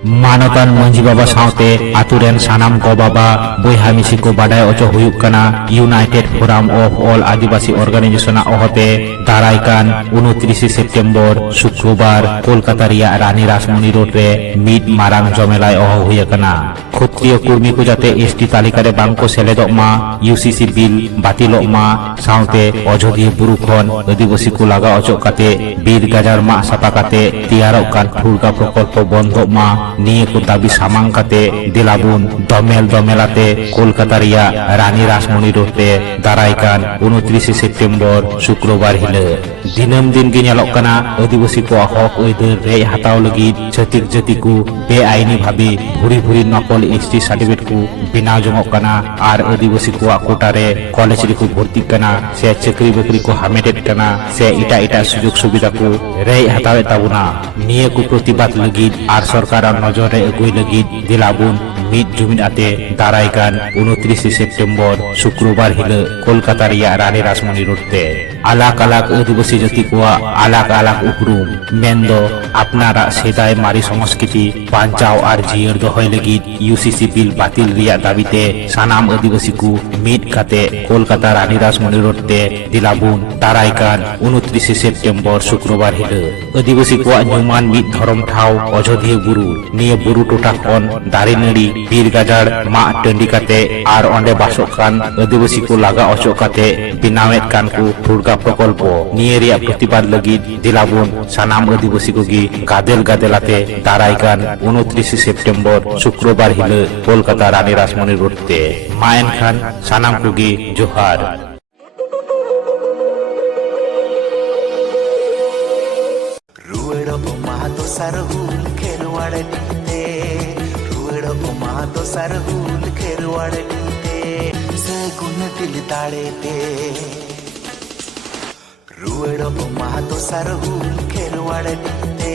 मानतान मंजी बाबा सावते आतुरेन सानाम गो बाबा बयहा मिसी को बाडाय अचो हुयुक काना united forum of all Adivasi organization अहते दारायकान 29 सेप्टेम्बर शुक्रवार कोलकाता रिया रानी रासमणी रोड रे मिड मारांग जमेलाय अह हुयकना क्षत्रिय कर्मी को जाते एसटी तालिका रे बांको सेलेदक मा यूसीसी बिल बातिलक मा सावते अजोध्या बुरु खन आदिवासी को लागा अचो काते बीर गाजार मा सापा काते तियारक कान ठुरगा प्रकल्प बंधक मा निये को दाबी सामांग काते दिलाबुन दमेल दमेलाते कोलकाता रिया रानी रासमणी रोड रे दारायकान 29 सेप्टेम्बर शुक्रवार हिले दिनम दिन गे नेलक काना आदिवासी को हक अयदार रे हताव लगी छत्तीक जाति को बेआईनी भाबे भुरी भुरी नकल एसटी सर्टिफिकेट को बिनाव जमक काना आर आदिवासी को कोटा रे कॉलेज रे को भर्ती काना से चाकरी बाकरी को हामेटेट काना से इटा इटा सुजोग सुविधा को रे हतावे ताबुना निये को प्रतिबाद लगी आर सरकार नजर रे अगुई लगी दिलाबुन मिद जुमिद आते दारायकान 29 सेप्टेम्बर शुक्रवार हिले कोलकाता रिया रानी रासमणी रोड ते आलाक आलाक आदिवासी जाति को आलाक आलाक उपरूम मेन्दो आपनारा सेदाय मारी संस्कृति बांचाव आर जियर दोहय लगी यूसीसी बिल बातिल रिया दाबीते सानाम आदिवासी को मिद काते कोलकाता रानी रासमणी रोड ते दिलाबुन दारायकान 29 सेप्टेम्बर शुक्रवार हिले आदिवासी को न्यूमान मिद धरम ठाव अजोध्या बुरु निये बुरु टोटा खन दारे नड़ी बीर गाजार मा टंडी काते आर ओंडे बासक कान आदिवासी को लागा अचो काते बिनावेत कान को ठुरगा प्रकल्प निये रिया प्रतिबाद लगी दिलाबुन सानाम आदिवासी को गी गादेल गादेलाते दारायकान 29 सेप्टेम्बर शुक्रवार हिले कोलकाता रानी रासमणी रोड ते मायन खान सानाम को गी जोहार सरहुल खेरवाड़ते रुएड़ो मातो सरहुल खेरवाड़ते सगुन दिल दाड़ेते रुएड़ो मातो सरहुल खेरवाड़ते